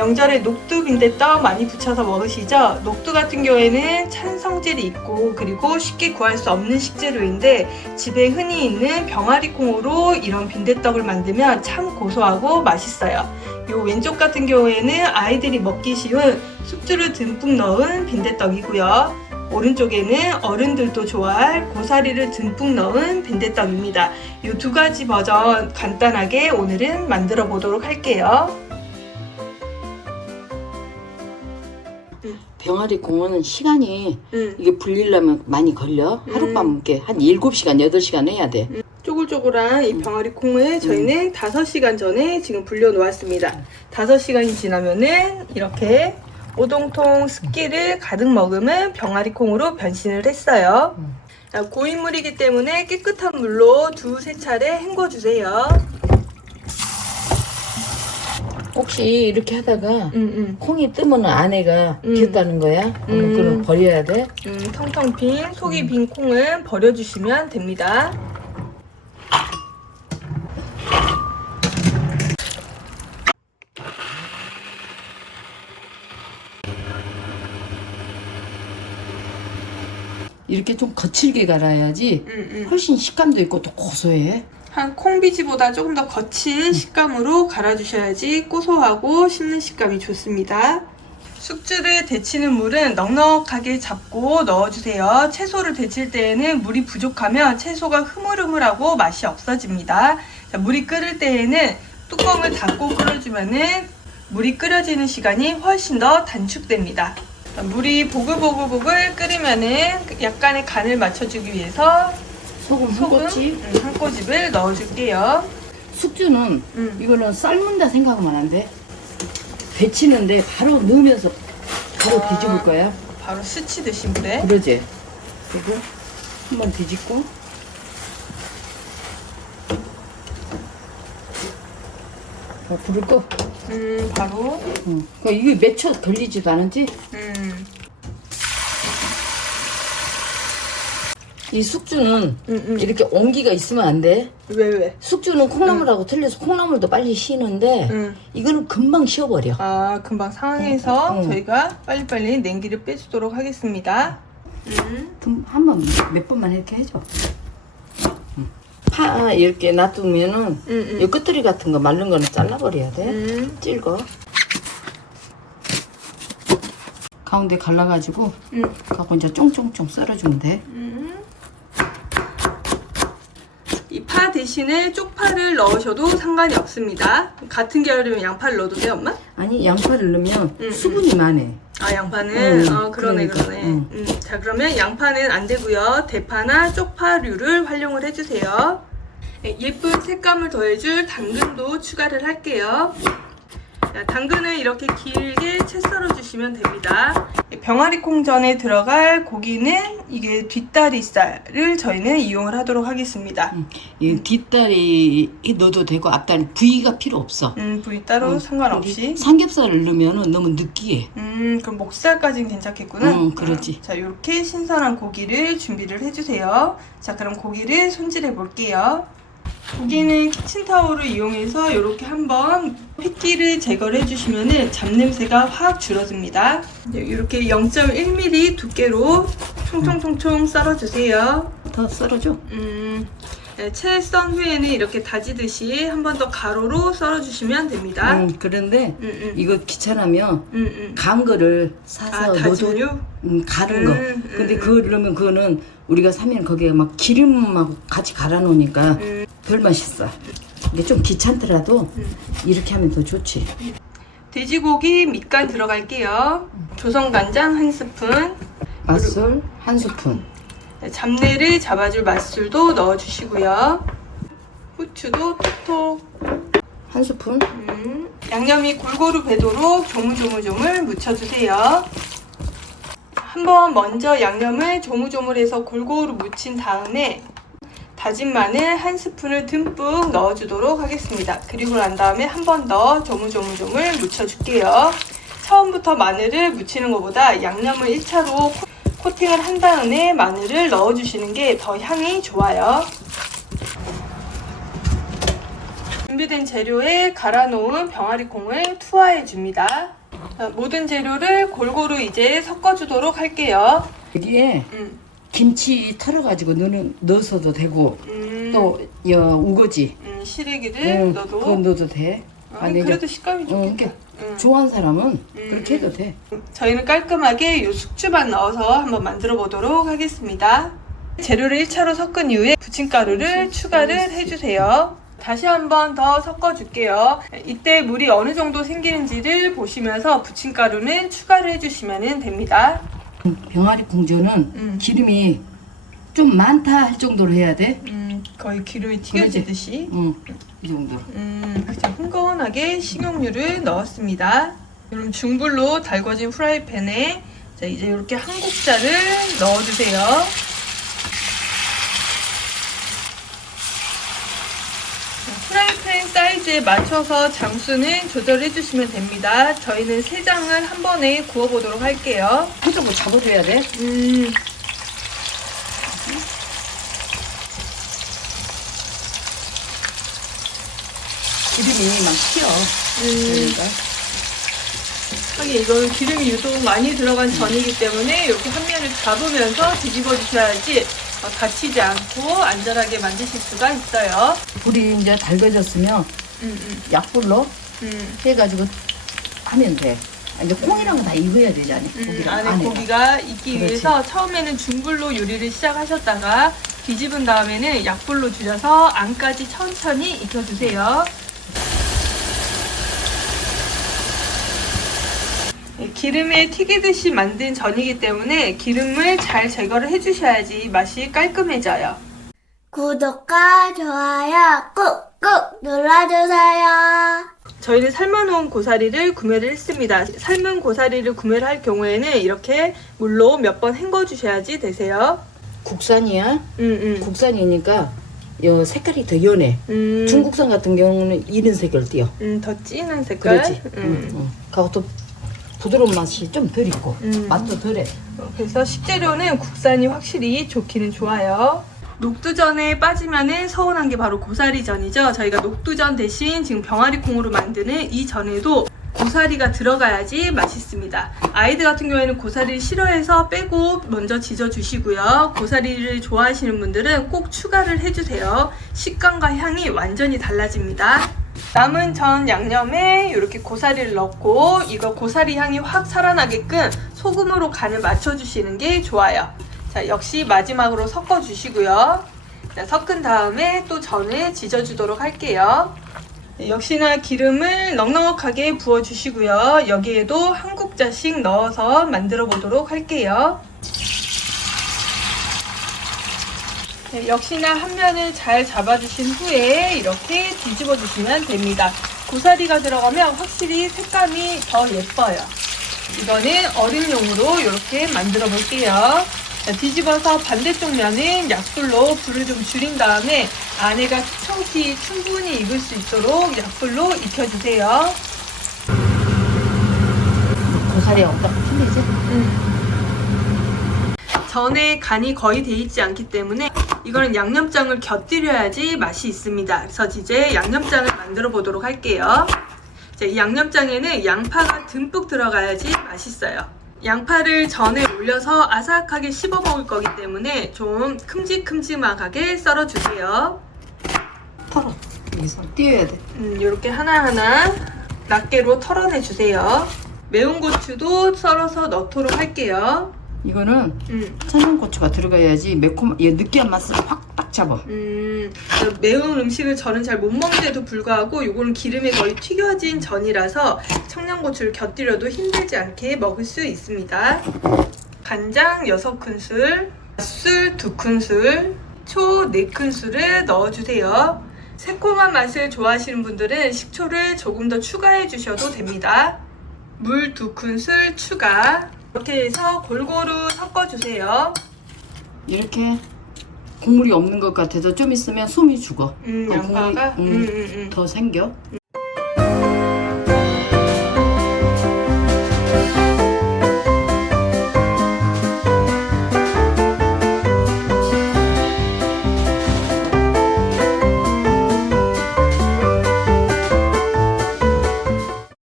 명절에 녹두 빈대떡 많이 부쳐서 먹으시죠? 녹두 같은 경우에는 찬 성질이 있고 그리고 쉽게 구할 수 없는 식재료인데 집에 흔히 있는 병아리 콩으로 이런 빈대떡을 만들면 참 고소하고 맛있어요. 요 왼쪽 같은 경우에는 아이들이 먹기 쉬운 숙주를 듬뿍 넣은 빈대떡이고요. 오른쪽에는 어른들도 좋아할 고사리를 듬뿍 넣은 빈대떡입니다. 이 두 가지 버전 간단하게 오늘은 만들어 보도록 할게요. 병아리 콩은 시간이 이게 불리려면 많이 걸려. 하룻밤 한 7시간, 8시간 해야 돼. 쪼글쪼글한 이 병아리 콩을 저희는 5시간 전에 지금 불려 놓았습니다. 5시간이 지나면은 이렇게 오동통 습기를 가득 머금은 병아리 콩으로 변신을 했어요. 고인물이기 때문에 깨끗한 물로 2-3차례 헹궈주세요. 혹시 이렇게 하다가 콩이 뜨면 안에가 비었다는 거야? 그럼 버려야 돼? 텅텅 빈, 속이 빈 콩은 버려주시면 됩니다. 이렇게 좀 거칠게 갈아야지 훨씬 식감도 있고 또 고소해. 한 콩비지보다 조금 더 거친 식감으로 갈아주셔야지 고소하고 씹는 식감이 좋습니다. 숙주를 데치는 물은 넉넉하게 잡고 넣어주세요. 채소를 데칠 때에는 물이 부족하면 채소가 흐물흐물하고 맛이 없어집니다. 자, 물이 끓을 때에는 뚜껑을 닫고 끓여주면은 물이 끓여지는 시간이 훨씬 더 단축됩니다. 물이 보글보글 끓으면은 약간의 간을 맞춰주기 위해서 소금 한 꼬집. 한 꼬집을 넣어줄게요. 숙주는 이거는 삶는다 생각하면 안 돼. 데치는데 바로 넣으면서 바로 뒤집을 거야. 바로 스치듯이 물에. 그러지. 그리고 한번 뒤집고. 불을 꺼. 바로. 그러니까 이게 몇 초 걸리지도 않은지. 이 숙주는 이렇게 온기가 있으면 안 돼. 왜? 숙주는 콩나물하고 틀려서 콩나물도 빨리 식는데 이거는 금방 식어버려. 아, 금방 상해서 저희가 빨리빨리 냉기를 빼주도록 하겠습니다. 그럼 한번 몇 번만 이렇게 해줘. 파 이렇게 놔두면은 이 끝들이 같은 거 마른 거는 잘라버려야 돼. 찔거. 가운데 갈라가지고 갖고 이제 쫑쫑쫑 썰어주면 돼. 이 파 대신에 쪽파를 넣으셔도 상관이 없습니다. 같은 계열이면 양파를 넣어도 돼요, 엄마? 아니 양파를 넣으면 수분이 많아. 아, 양파는? 그러네. 그러니까, 자, 그러면 양파는 안 되고요. 대파나 쪽파류를 활용을 해주세요. 예쁜 색감을 더해줄 당근도 추가를 할게요. 자, 당근은 이렇게 길게 채 썰어주시면 됩니다. 병아리 콩전에 들어갈 고기는 이게 뒷다리살을 저희는 이용을 하도록 하겠습니다. 이 뒷다리 넣어도 되고 앞다리 부위가 필요 없어. 부위 따로 상관없이. 삼겹살을 넣으면 너무 느끼해. 그럼 목살까지는 괜찮겠구나. 그렇지. 자, 이렇게 신선한 고기를 준비를 해주세요. 자, 그럼 고기를 손질해 볼게요. 고기는 키친타올을 이용해서 이렇게 한번 핏기를 제거를 해주시면 잡냄새가 확 줄어듭니다. 이렇게 0.1mm 두께로 총총총총 썰어주세요. 더 썰어줘. 채 썬 후에는 이렇게 다지듯이 한 번 더 가로로 썰어주시면 됩니다. 그런데 이거 귀찮으면 간 거를 사서 넣어도 가른 거. 근데 그걸 넣으면 그거는 우리가 사면 거기에 막 기름하고 같이 갈아 놓으니까 별 맛있어. 이게 좀 귀찮더라도 이렇게 하면 더 좋지. 돼지고기 밑간 들어갈게요. 조선간장 1스푼, 맛술 1스푼, 잡내를 잡아줄 맛술도 넣어주시고요. 후추도 톡톡 1스푼. 양념이 골고루 배도록 조물조물조물 묻혀주세요. 한번 먼저 양념을 조물조물해서 골고루 묻힌 다음에 다진 마늘 1스푼을 듬뿍 넣어주도록 하겠습니다. 그리고 난 다음에 한 번 더 조물조물조물 묻혀줄게요. 처음부터 마늘을 묻히는 것보다 양념을 1차로 코팅을 한 다음에 마늘을 넣어주시는 게 더 향이 좋아요. 준비된 재료에 갈아 놓은 병아리콩을 투하해 줍니다. 모든 재료를 골고루 이제 섞어주도록 할게요. 여기에 김치 털어가지고 넣어서도 되고 또 우거지 시래기를 넣어도 그건 넣어도 돼. 아니 그래도 식감이 좋겠다. 좋아하는 사람은 그렇게 해도 돼. 저희는 깔끔하게 요 숙주만 넣어서 한번 만들어 보도록 하겠습니다. 재료를 1차로 섞은 이후에 부침가루를 추가를 해주세요. 다시 한번 더 섞어줄게요. 이때 물이 어느 정도 생기는지를 보시면서 부침가루는 추가를 해주시면 됩니다. 병아리 콩전은 기름이 좀 많다 할 정도로 해야 돼. 거의 기름이 튀겨지듯이. 이 정도로. 그냥 흥건하게 식용유를 넣었습니다. 그럼 중불로 달궈진 프라이팬에 자, 이제 이렇게 한 국자를 넣어주세요. 프라이팬 사이즈에 맞춰서 장수는 조절해 주시면 됩니다. 저희는 3장을 한 번에 구워 보도록 할게요. 해주고 잡아줘야 돼. 기름이 막 튀어. 그러니까. 하긴 이거는 기름이 유독 많이 들어간 전이기 때문에 이렇게 한 면을 잡으면서 뒤집어 주셔야지 다치지 않고 안전하게 만드실 수가 있어요. 불이 이제 달궈졌으면 약불로 해가지고 하면 돼. 이제 콩이랑 다 익어야 되잖아. 고기랑 안에 고기가 익기 위해서 처음에는 중불로 요리를 시작하셨다가 뒤집은 다음에는 약불로 줄여서 안까지 천천히 익혀주세요. 기름에 튀기듯이 만든 전이기 때문에 기름을 잘 제거를 해주셔야지 맛이 깔끔해져요. 구독과 좋아요 꾹꾹 눌러주세요. 저희는 삶아놓은 고사리를 구매를 했습니다. 삶은 고사리를 구매를 할 경우에는 이렇게 물로 몇 번 헹궈주셔야지 되세요. 국산이야. 국산이니까 요 색깔이 더 연해. 중국산 같은 경우는 이런 색을 띄어. 더 진한 색깔. 그렇지. 그리고 또 부드러운 맛이 좀 덜 있고 맛도 덜해. 그래서 식재료는 국산이 확실히 좋기는 좋아요. 녹두전에 빠지면은 서운한 게 바로 고사리전이죠. 저희가 녹두전 대신 지금 병아리콩으로 만드는 이 전에도 고사리가 들어가야지 맛있습니다. 아이들 같은 경우에는 고사리를 싫어해서 빼고 먼저 지져주시고요. 고사리를 좋아하시는 분들은 꼭 추가를 해주세요. 식감과 향이 완전히 달라집니다. 남은 전 양념에 이렇게 고사리를 넣고 이거 고사리 향이 확 살아나게끔 소금으로 간을 맞춰주시는 게 좋아요. 자, 역시 마지막으로 섞어주시고요. 자, 섞은 다음에 또 전을 지져주도록 할게요. 역시나 기름을 넉넉하게 부어주시고요. 여기에도 한 국자씩 넣어서 만들어 보도록 할게요. 네, 역시나 한 면을 잘 잡아주신 후에 이렇게 뒤집어 주시면 됩니다. 고사리가 들어가면 확실히 색감이 더 예뻐요. 이거는 어린용으로 이렇게 만들어 볼게요. 자, 뒤집어서 반대쪽 면은 약불로 불을 좀 줄인 다음에 안에가 수청기 충분히 익을 수 있도록 약불로 익혀주세요. 고사리가 없다 힘들지? 전에 간이 거의 돼 있지 않기 때문에 이거는 양념장을 곁들여야지 맛이 있습니다. 그래서 이제 양념장을 만들어 보도록 할게요. 자, 이 양념장에는 양파가 듬뿍 들어가야지 맛있어요. 양파를 전에 올려서 아삭하게 씹어 먹을 거기 때문에 좀 큼직큼직하게 썰어주세요. 털어. 여기서 띄어야 돼. 이렇게 하나하나 낱개로 털어내주세요. 매운 고추도 썰어서 넣도록 할게요. 이거는 청양고추가 들어가야지 느끼한 맛을 확 딱 잡아. 매운 음식을 저는 잘 못 먹는데도 불구하고 이거는 기름에 거의 튀겨진 전이라서 청양고추를 곁들여도 힘들지 않게 먹을 수 있습니다. 간장 6큰술, 술 2큰술, 초 4큰술을 넣어주세요. 새콤한 맛을 좋아하시는 분들은 식초를 조금 더 추가해 주셔도 됩니다. 물 2큰술 추가. 이렇게 해서 골고루 섞어주세요. 이렇게 국물이 없는 것 같아서 좀 있으면 숨이 죽어. 양파가 더 생겨.